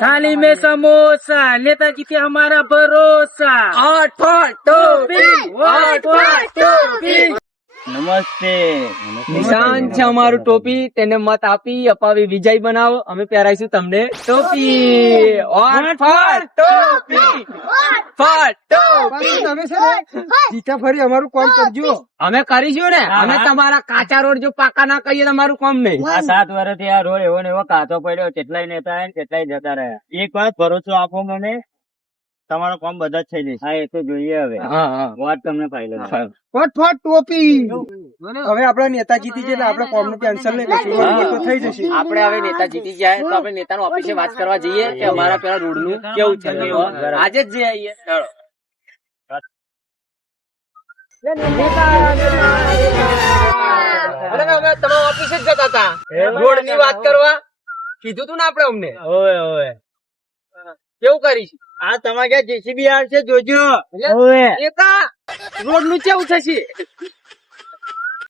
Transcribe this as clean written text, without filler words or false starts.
थाली में समोसा, नेताजी पे हमारा भरोसा। हॉट फॉट टोपी, हॉट फॉट टोपी। નમસ્તે. નિશાન છે અમારું ટોપી, તેને મત આપી અપાવી વિજય બનાવો, અમે પહેરાઈશું તમને ટોપી. હॉट ફॉट ટોપી, હॉट ફॉट ટોપી. તમે છે ને જીતા ફરી અમારું કામ કરજો. અમે કરીશું ને, અમે તમારા કાચા રોડ જો પાકા ના કહીએ તમારું કામ નહીં. આ 7 વર્ષથી આ રોડ એવો ને એવો કાચો પડ્યો, કેટલાય નેતા આયા ને કેટલાય જતા રહ્યા. એક વાત ભરોસો આપો મને, તમારો કામ બધા જ થઈ જશે. હા, એ તો જોઈએ હવે. વાત તમને ફાઇલ ફટફટ ટોપી. હવે આપડા નેતા જીતી જાય એટલે આપડે કોમ નું ટેન્શન નહીં લેશું. બરોબર તો થઈ જશે. આપણે હવે નેતા જીતી જાય તો આપણે નેતાનો ઓફિસે વાત કરવા જઈએ કે અમારા પેલા રોડ નું કેવું છે. આજે જ જઈ આવીએ. અરે અમે તમારા ઓફિસે જ જતા હતા રોડ ની વાત કરવા. કીધું તું ને આપણે અમને. ઓવે કેવું કરીશું? આ તમારે જેસીબી આવશે જોજો. રોડ નું કેવું થશે?